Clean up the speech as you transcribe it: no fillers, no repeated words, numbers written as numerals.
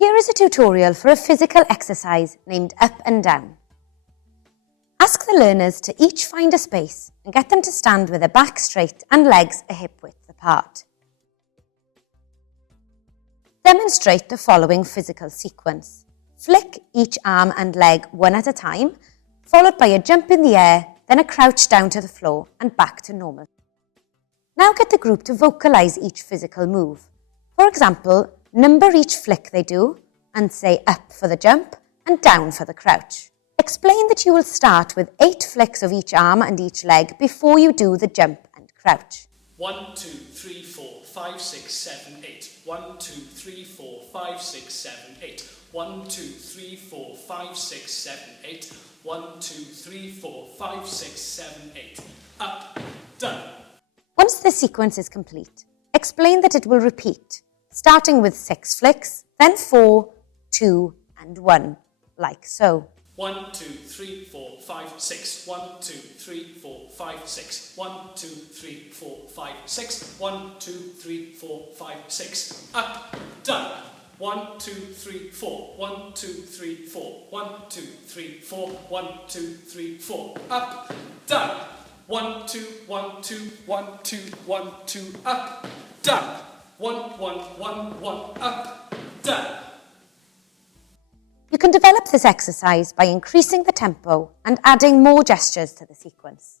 Here is a tutorial for a physical exercise named Up and Down. Ask the learners to each find a space and get them to stand with their back straight and legs a hip width apart. Demonstrate the following physical sequence. Flick each arm and leg one at a time, followed by a jump in the air, then a crouch down to the floor and back to normal. Now get the group to vocalise each physical move. For example, number each flick they do and say up for the jump and down for the crouch. Explain that you will start with 8 flicks of each arm and each leg before you do the jump and crouch. 1, 2, 3, 4, 5, 6, 7, 8. 1, 2, 3, 4, 5, 6, 7, 8. 1, 2, 3, 4, 5, 6, 7, 8. 1, 2, 3, 4, 5, 6, 7, 8. Up, down. Once the sequence is complete, explain that it will repeat, starting with 6 flicks, then 4, 2 and 1, like so. 1, 2, 3, 4, 5, 6. 1, 2, 3, 4, 5, 6. 1, 2, 3, 4, 5, 6. 1, 2, 3, 4, 5, 6. Up, down. 1, 2, 3, 4. 1, 2, 3, 4. 1, 2, 3, 4. 1, 2, 3, 4. Up, down. 1, 2, 1, 2, 1, 2, 1, 2. Up, down. 1, 1, 1, 1. Up, down. You can develop this exercise by increasing the tempo and adding more gestures to the sequence.